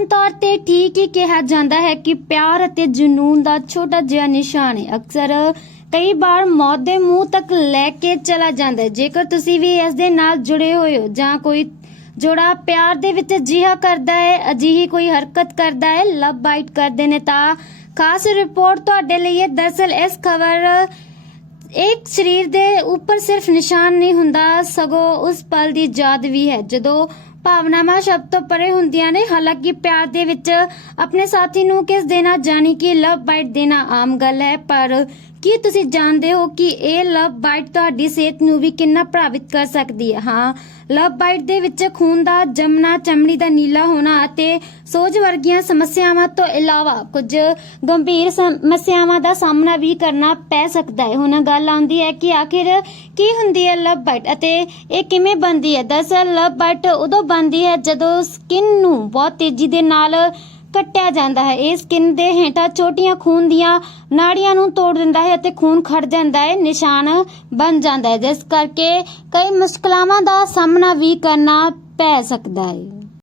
ਆਮ ਤੌਰ ਤੇ ਠੀਕ ਹੀ ਕਿਹਾ ਜਾਂਦਾ ਹੈ ਕਿ ਪਿਆਰ ਅਤੇ ਜਨੂਨ ਦਾ ਛੋਟਾ ਜਿਹਾ ਨਿਸ਼ਾਨ ਹੈ। ਅਕਸਰ ਕਈ ਵਾਰ ਮੌਤ ਦੇ ਮੂੰਹ ਤੱਕ ਲੈ ਕੇ ਚਲਾ ਜਾਂਦਾ ਹੈ। ਜੇਕਰ ਤੁਸੀਂ ਵੀ ਇਸ ਦੇ ਨਾਲ ਜੁੜੇ ਹੋਏ ਹੋ ਜਾਂ ਕੋਈ ਜੋੜਾ ਪਿਆਰ ਦੇ ਵਿੱਚ ਅਜਿਹਾ ਕਰਦਾ ਹੈ, ਅਜਿਹੀ ਕੋਈ ਹਰਕਤ ਕਰਦਾ ਹੈ, ਲਵ ਬਾਈਟ ਕਰਦੇ ਨੇ ਤਾਂ ਖਾਸ ਰਿਪੋਰਟ ਤੁਹਾਡੇ ਲਈ ਹੈ ਦਰਅਸਲ ਇਸ ਖਬਰ ਇੱਕ ਸਰੀਰ ਦੇ ਉੱਪਰ ਸਿਰਫ ਨਿਸ਼ਾਨ ਨਹੀਂ ਹੁੰਦਾ, ਸਗੋਂ ਉਸ ਪਲ ਦੀ ਯਾਦ ਵੀ ਹੈ। ਜਦੋਂ ਭਾਵਨਾਵਾਂ ਸ਼ਬਦ ਤੋਂ ਪਰੇ ਹੁੰਦੀਆਂ ਨੇ। ਹਾਲਾਂਕਿ ਪਿਆਰ ਦੇ ਵਿੱਚ ਆਪਣੇ ਸਾਥੀ ਨੂੰ ਕਿਸ ਦੇਣਾ ਜਾਣੀ ਕਿ ਲਵ ਬਾਈਟ ਦੇਣਾ ਆਮ ਗੱਲ ਹੈ, ਪਰ ਕੀ ਤੁਸੀਂ ਜਾਣਦੇ ਹੋ ਕਿ ਇਹ ਲਵ ਬਾਈਟ ਤੁਹਾਡੀ ਸਿਹਤ ਨੂੰ ਵੀ ਕਿੰਨਾ ਪ੍ਰਭਾਵਿਤ ਕਰ ਸਕਦੀ ਹੈ? ਹਾਂ ਲਵ ਬਾਈਟ ਦੇ ਵਿੱਚ ਖੂਨ ਦਾ ਜਮਣਾ ਚਮੜੀ ਦਾ ਨੀਲਾ ਹੋਣਾ ਅਤੇ ਸੋਜ ਵਰਗੀਆਂ ਸਮੱਸਿਆਵਾਂ ਤੋਂ ਇਲਾਵਾ ਕੁਝ ਗੰਭੀਰ ਸਮੱਸਿਆਵਾਂ ਦਾ ਸਾਹਮਣਾ ਵੀ ਕਰਨਾ ਪੈ ਸਕਦਾ ਹੈ। ਹੁਣ ਗੱਲ ਆਉਂਦੀ ਹੈ ਕਿ ਆਖਿਰ ਕੀ ਹੁੰਦੀ ਹੈ ਲਵ ਬਾਈਟ ਅਤੇ ਇਹ ਕਿਵੇਂ ਬਣਦੀ ਹੈ? ਦਰਅਸਲ ਲਵ ਬਾਈਟ ਉਦੋਂ ਬਣਦੀ ਹੈ ਜਦੋਂ ਸਕਿਨ ਨੂੰ ਬਹੁਤ ਤੇਜ਼ੀ ਦੇ ਨਾਲ ਕੱਟਿਆ ਜਾਂਦਾ ਹੈ। ਇਹ ਸਕਿਨ ਦੇ ਹੇਠਾਂ ਛੋਟੀਆਂ ਖੂਨ ਦੀਆਂ ਨਾੜੀਆਂ ਨੂੰ ਤੋੜ ਦਿੰਦਾ ਹੈ ਅਤੇ ਖੂਨ ਖੜ ਜਾਂਦਾ ਹੈ, ਨਿਸ਼ਾਨ ਬਣ ਜਾਂਦਾ ਹੈ। ਜਿਸ ਕਰਕੇ ਕਈ ਮੁਸ਼ਕਲਾਂ ਦਾ ਸਾਹਮਣਾ ਵੀ ਕਰਨਾ ਪੈ ਸਕਦਾ ਹੈ।